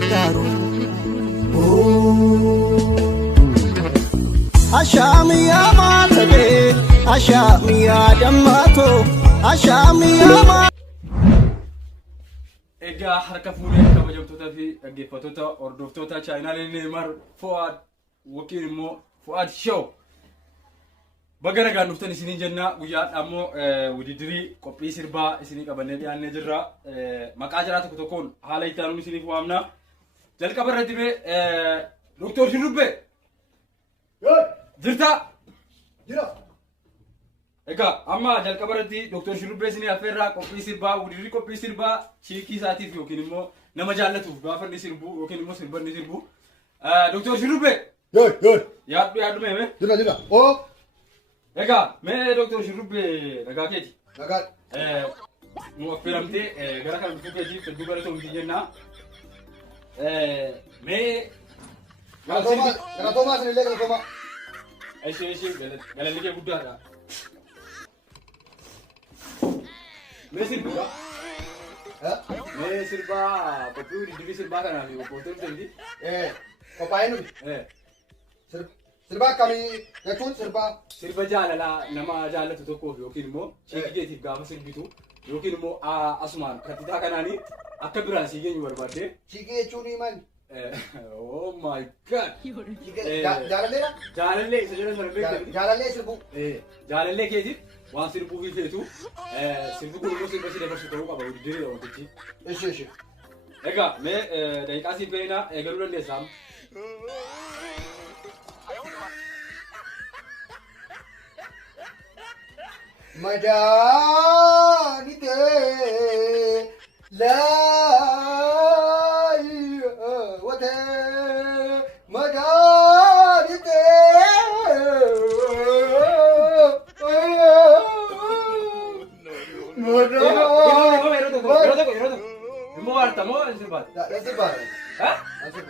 gargaaru. Ashamiyaa maatadee ashamiyaa dammaatoo ashamiyaa. Egaa harka fuudhee kabajamtootaa fi dhaggeeffattoota hordoftoota chaayinaalee Neymar Fuad yookiin immoo Fuad Show baga nagaan dhuftan isiniin jenna. Guyyaadhaa immoo wudidirii qophii sirbaa isinii qabannee dhiyaannee jirra. Maqaa jiraa tokko tokkoon haala itti aanuun isiniif waamna. Jalqaba irratti Dr. Shurrubbee jirta? Jira. Egaa amma jalqaba irratti Dr. Shurrubbee isinii affeerraa qophii sirbaa wudidirii qophii sirbaa chiikii isaatiif yookiin immoo nama jaallatuuf gaafa inni sirbu yookiin immoo sirba inni sirbu. Dr. Shurrubbee yaaddu meeme? Jira. Oh. Egaa mee Dr. Shurrubbee nagaa keeti? Nagaa. Nu affeeramtee gara kan dhufuu keetiif hedduu galatoomti jenna. Mee Galatoomaa sinillee galatoomaa. ishee galalli kee guddaadha. Mee sirbaa? Mee sirbaa qophii wudidirii sirbaa kanaaf qophootee dhufteetti? Qophaa'ee nuti. Sirbaa akkamii jechuun Sirba jaalalaa nama jaallatu tokkoof yookiin immoo chiikii keetiif gaafa sirbitu yookiin immoo asumaan kattitaa kanaanii akka biraan sii geenyu barbaadde. chiikii jechuun maali? Oh my god! Jaalalleedha? Jaalallee isa jedhan sana beektan? Jaalallee sirbuu. Jaalallee keetiif waan sirbuu fi feetu sirbi kun immoo sirba si dabarsu ta'uu qaba wudidirii wantichi. Ishee. Egaa mee daqiiqaa siif kennina eegaluu dandeessaa? Madaanite laayi wate madaanite. Immoo waarta moo sirbaati? Sirbaadha.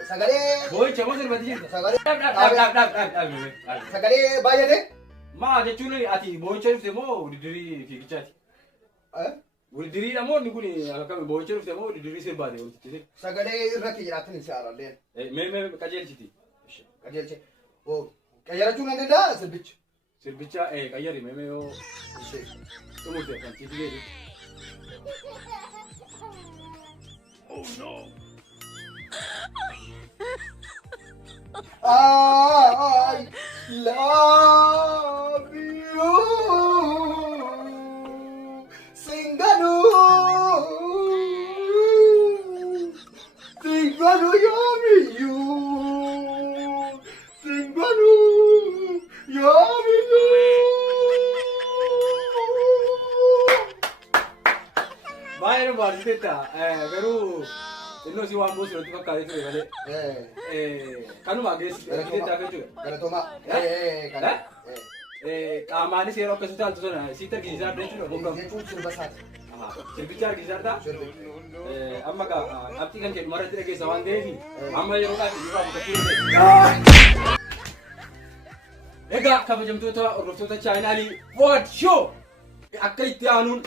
Sagalee. Boo'icha moo sirbati jirta? Sagalee baay'ate. Maa jechuun ati boo'icha dhufte moo wudidirii fiigichaati? Wudidiriidha moo inni kun akkami boo'icha dhufte moo wudidirii sirbaati wantichi? Sagalee irratti jiraatanii si haarallee. Mee qajeelchiti? Qajeelche. Qayyarachuun ni danda'a sirbicha. Sirbicha qayyari mee yoo xumurte kan siiti geessu. Oh no! I love you. Singanu, yummy you. Singanu, yummy you. Baay'ee baay'eeta garuu innoo si waan boos irratti fakkaatee ture malee kanuma geessisaa jechuudha. Galatoomaa. Qaamaanis yeroo akkasii taaltu sana sitti argisiisaa adda jechuudha. Jechuun sirba isaati. Sirbicha argisiisaa adda? Amma qabxii kan kennu marratti dhageessa waan ta'eef amma yeroo laata yeroo abukachuu dandeessa. Egaa kabajamtoota hordoftoota chaayinaalii Fuad Show akka itti aanuun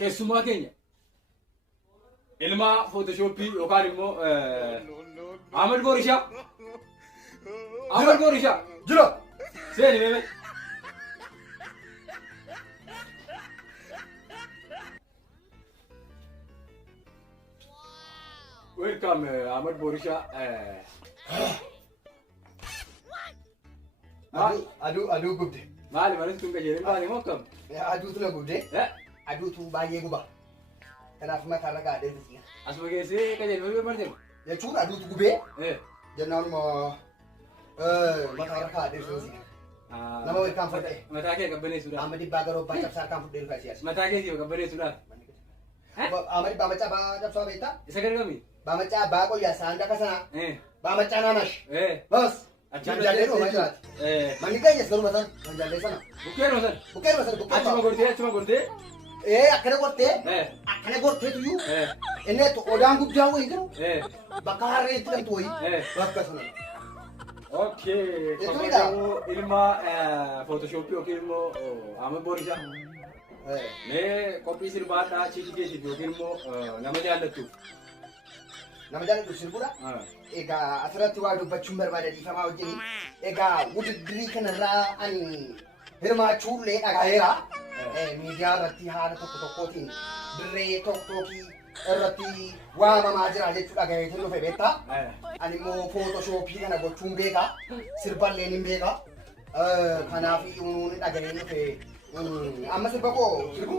keessumaa keenya ilma Photoshopii yookaan immoo Ahmed Borishaa. Ahmed Borishaa. Jira. Seeni meeme. Welcome Ahmed Borishaa. Aduu gubde. Maali malis tun qajeelin baane moo akkam? Aduutu na gubde. Aduutu baay'ee guba. Kanaaf mataa irra gaadhee dhufu. Asuma keessee qajeelfamee martee. Jechuun aduutu gubee. Jennaanuma mataa irra gaadhee dhufu. Nama waliin fudhate. Mataa kee qabbaneessuudhaaf. Amma dibbaa garoo abbaa cabsaa kan fudhee dhufa siyaasa. Mataa kee siif qabbaneessuudhaaf. Amma dibbaa macaa baa cabsaa beektaa? Isa gargami? Baa macaa baa qoyyaa saangaa kasanaa. Baa macaa naanash. Bas. Manjaalee dhuma jiraati. Manni keenyas garuu mataan manjaalee sana. Bukkeen masan. Achuma gortee. Akkana gortee tuyyuu. Inni odaan guddaa wayii jiru. Bakka harree itti lamtu wayii. Bakka sana. Okay. Kamu ilma Photoshop yookiin immoo Ahmed Borishaa. Mee qophii sirbaa chiikii keetiif yookiin immoo nama jaallattuuf nama jaalladhu sirbuudha. Egaa asirratti waa dubbachuun barbaada dhiifamaa wajjin. Egaa wuddiddirii kanarraa ani hirmaachuullee dhagaheera. Miidiyaa irratti haala tokko tokkootiin dirree tokkookii irratti waamamaa jira jechuu dhagaheetiin dhufe beektaa. Ani immoo footooshooppii kana gochuun beeka. Sirballee ni beeka. Kanaaf uumuni dhagaheen dhufe. Amma sirba koo sirbu?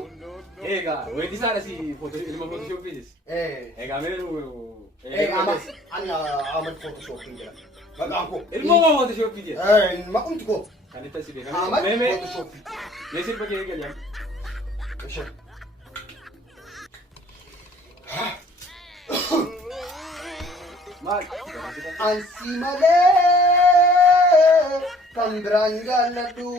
Egaa weellisaadha si ilma footooshooppii. Egaa amma ani Ahmad footooshooppii jedhama. Maqaan koo. Ilma footooshooppii jedha. Maqumti koo. Kan itti asi beekamu. Ahmad footooshooppii. Mee sirba kee eegalee. Maal? Ansi malee kan biraan jaalladhu.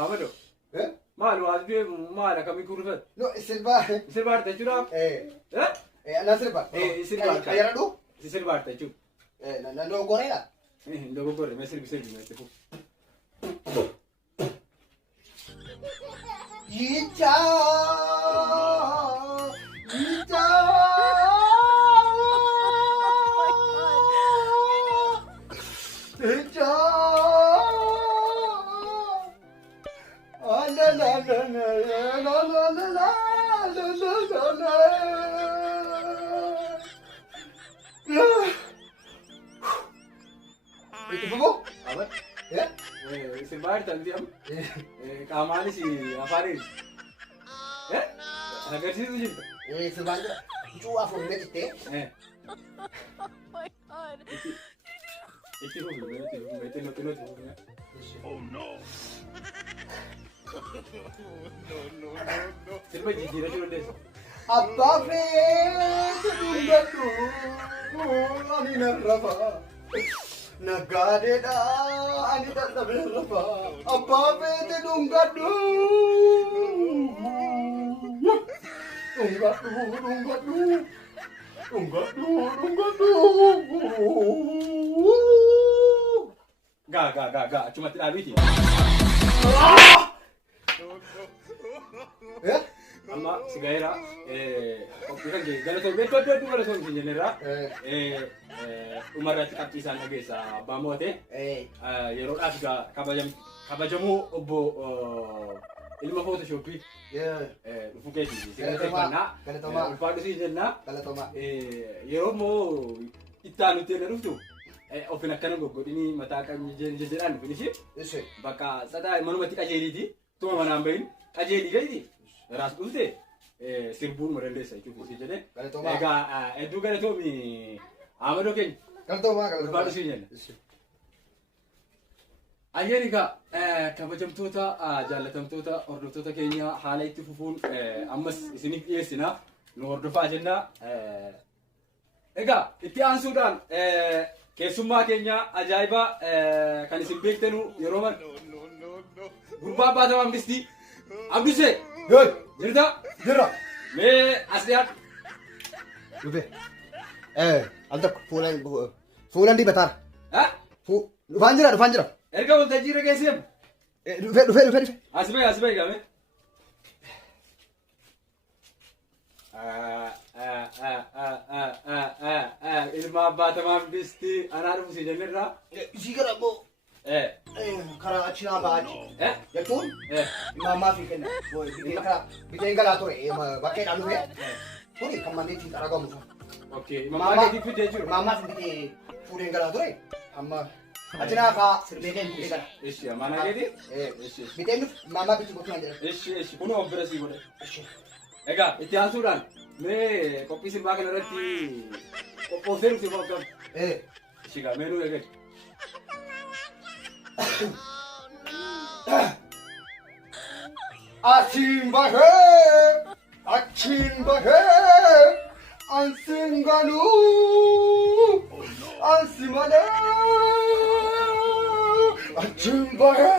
Ahmado. Maal waajjiree maal akkamii kuruufat? No, sirba. Sirba arta jechuudha. Na sirba. Sirba arta. Ayyaradhu? Sirba arta jechuudha. Na dogoreera. Dogoggorre mee sirbi mee tifu. Yicha. Itu buku? Apa? Ya? Sirba arta diam. Kamaanis afaanis. Agarsiisu jirta. Sirba arta. Cuu afur meeqite? Itti fufu meeqite nuti. Oh no. Sirba jijjiirachuu dandeessa. Abbaa feete dhungatu ani narrafa. Nagaadeedha ani dadhabee rafa. Abbaa feete dhungatu. Gaa achumatti dhaabiiti. Amma si gaheera qophii kan kee galatoon beektu hedduu galatoon isin jenneerra dhumarratti qabxii isaan dhageessa abbaa mo'ate yeroodhaaf kabajamuu obbo ilma footooshooppii dhufuu keetii si galateeffannaa ulfaadhu si jennaa yeroo immoo itti aanutti enne dhuftu ofin akkana goggodhini mataa qabni jedhaan dhufin ishee bakka sadaa manumatti qajeeliiti tuma manaan bahin qajeelii gaiti ራስ ዱልቴ ሲርቡን መረለሰ ይቹ ሲጀደ ኤጋ ኤዱ ገለቶሚ አመዶ ከኝ ገለቶማ ባሉ ሲኘለ አየሪጋ ከበጀምቶታ ጃለተምቶታ ኦርዶቶታ ከኛ ሐላይቲ ፉፉን አመስ ሲኒክ የስና ኖርዶፋ ጀና ኤጋ ኢቲ አንሱዳን ኬሱማ ከኛ አጃይባ ከንሲም ቤክተኑ የሮማን ጉርባ ባታም ዲስቲ አብዱሴ Jirta? Jira. Mee aslihat? Dhufe. Al tokko fuulan dibatar. Dhufaan jira. Erga waltajjii irra geessem? Dhufe. Asibay game. Ilma abbaa tamaaf bisti anaa dhufu si jennerraa? Isii gara immoo karaa achinaa ba'achi. Jechuun mammaa fi kenna. Biteen galaa ture bakkeedhaan dhufe. Kuni kan manneetiin argamu sun. Okay, mammaa keetii fidee jiru. Mammaa fi bitee fuudheen galaa ture. Amma achinaa kaa biteen fuudhee gala. Eshi amaanaa keetii? Biteen dhufu mammaa bitti gochuun jira. Eshi kun of bira sii godhe. Egaa itti aansuudhaan mee qophii sirbaa kanarratti qophooftee nuti boqqam. Eshi gaa meenuu eegale. Achin bahe, ansinganu, ansimane. Achin bahe.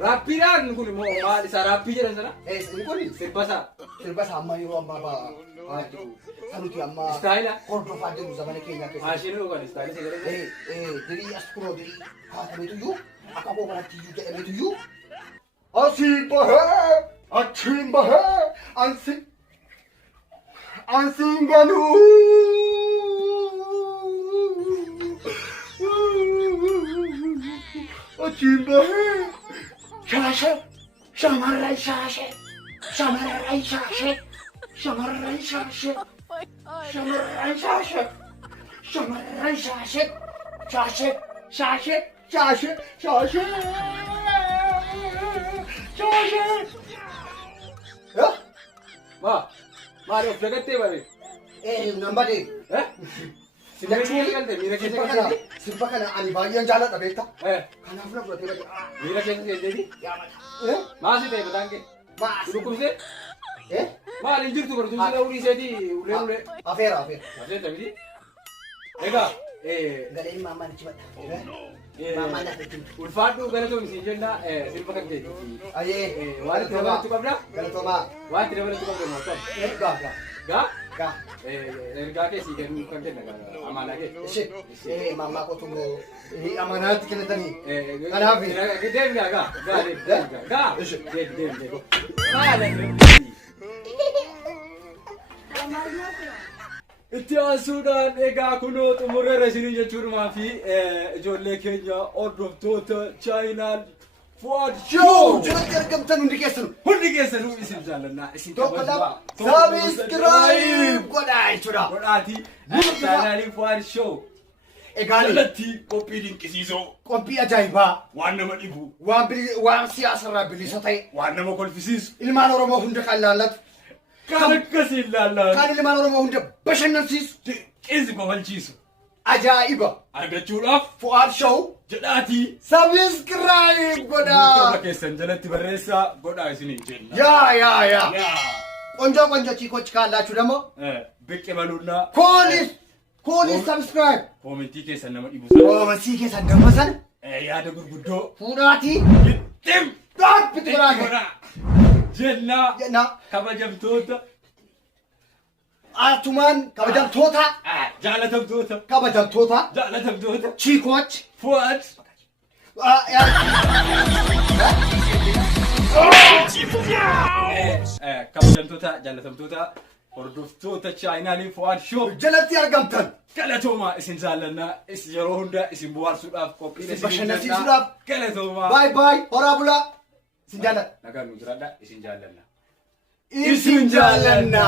Raappiidhaan kun immoo maal isaa raappii jedhan sana? Inni kun Sirbasaa. sirba amma yeroo ammaa sanuti amma Istaayila. hordofaa jiru zamana keenya keessatti. Maashinii yookaan istaayila sagalee. Dirii as kunoo dirii kaatameetuyyuu akka koomanattiyyuu jedhameetuyyuu asiin bahee achiin bahee ansiin galuu. Achiin bahee shaashee shamarran shaashee shamarran shaashee shamarran shaashee shamarran shaashee shamarran shaashee shaashee shaashee shaashee shaashee shaashee. Maali of dagattee bare? Nambadee. Sirba kana ani baay'een jaalladha beektaa. Kanaaf na fudhatee badee. Miira keessa seenteeti? Maasi ta'e mataan kee? Dhukkubsee? Maali hin jirtu baratuun siree ulee seetii ulee. Afeera. Afeerta miti? Egaa. Galeen maamaan itti badha. Maamaan na fedhi. Ulfaadhuu galatoon isin jenna sirba kan ta'e. Ayee. Waan itti dabalatu qabdaa? Galatoomaa. Waan itti dabalatu qabda maal Gaa. Gaa? Ergaa keessii kennuu kan kenna amaanaa kee. Ishee maamaa qotummoo amanaatti kennatanii. Kanaaf. Deemgaa gaa. Deem. Itti aansuudhaan egaa kunoo xumurreera isinii jechuudhumaa fi ijoollee keenya hordoftoota chaayinaal Fuad Show jalatti argamtan hundi keessanuu isin jaallannaa isin tokko lama sabiskiraayib godhaa jechuudha. Godhaatii chaayinaalii Fuad Show Egaa jalatti qophii dinqisiisoo qophii ajaa'ibaa waan nama dhibu waan siyaasarraa bilisa ta'e waan nama kolfisiisu ilmaan Oromoo hunda kan laallatu kan akkasiin laallatu kan ilmaan Oromoo hunda bashannansiisu qinsi babalchiisu ajaa'iba argachuudhaaf Fuad Show jedhaatii sabiskiraayib godhaa. YouTube keessan jalatti barreessaa godhaa isiniin jenna. yaa ቆንጆ ቺኮች ካላችሁ ደግሞ biqqee baluudhaa ኮሊስ ሰብስክራይብ koomentii keessan nama dhibu ኮመሲ keessan dammasan yaada gurguddoo fuudhaatii gixxim dhaabbitti godhaa jennaa kabajamtoota atumaan kabajamtoota jaalatamtoota chiikoch Fuad kabajamtoota jaalatamtoota hordoftoota chaayinaalii Fuad Show jalatti argamtan galatoomaa isin jaallannaa yeroo hunda isin bohaarsuudhaaf qophiin isin bashannansiisuudhaaf galatoomaa baay horaa bulaa isin jaalladha nagaan nu jiraadha isin jaallanna isin jaallanna.